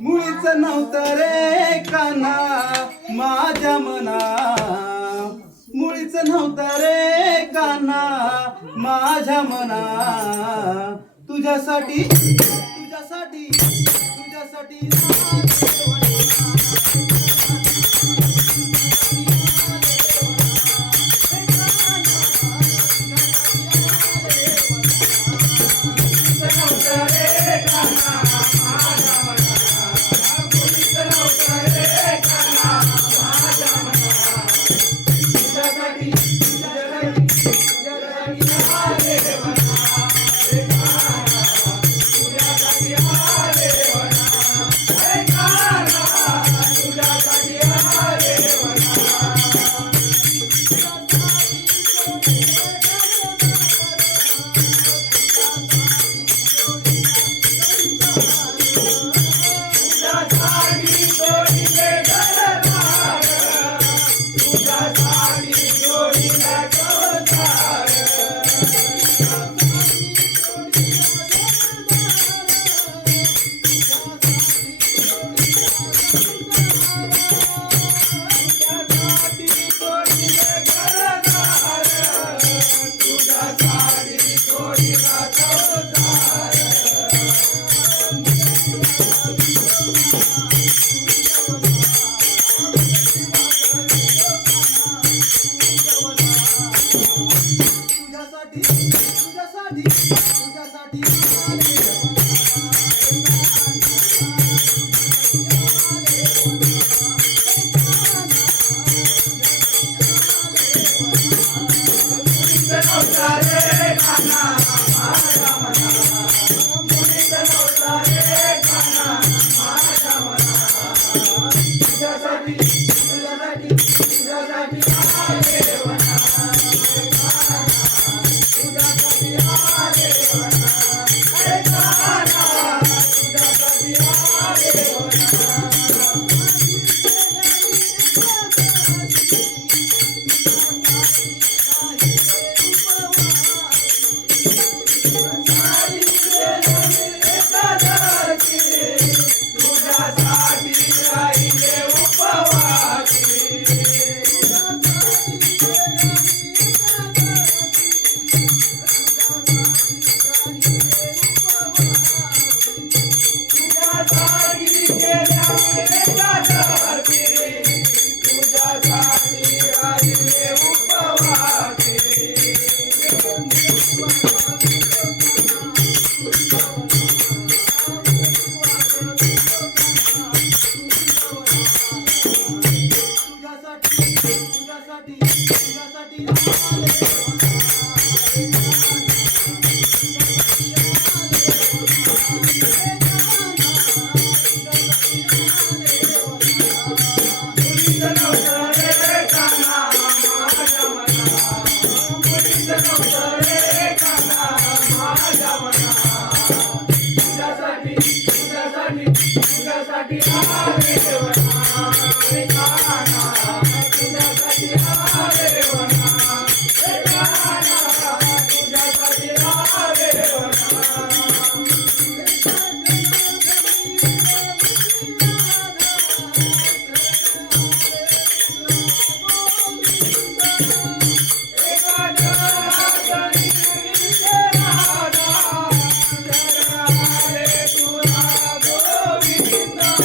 मुळीच नव्हतं रे काना माझ्या मना. मुळीच नव्हतं रे काना माझ्या मना. तुझ्यासाठी तुझ्यासाठी तुझ्यासाठी तुझ्यासाठी Krishna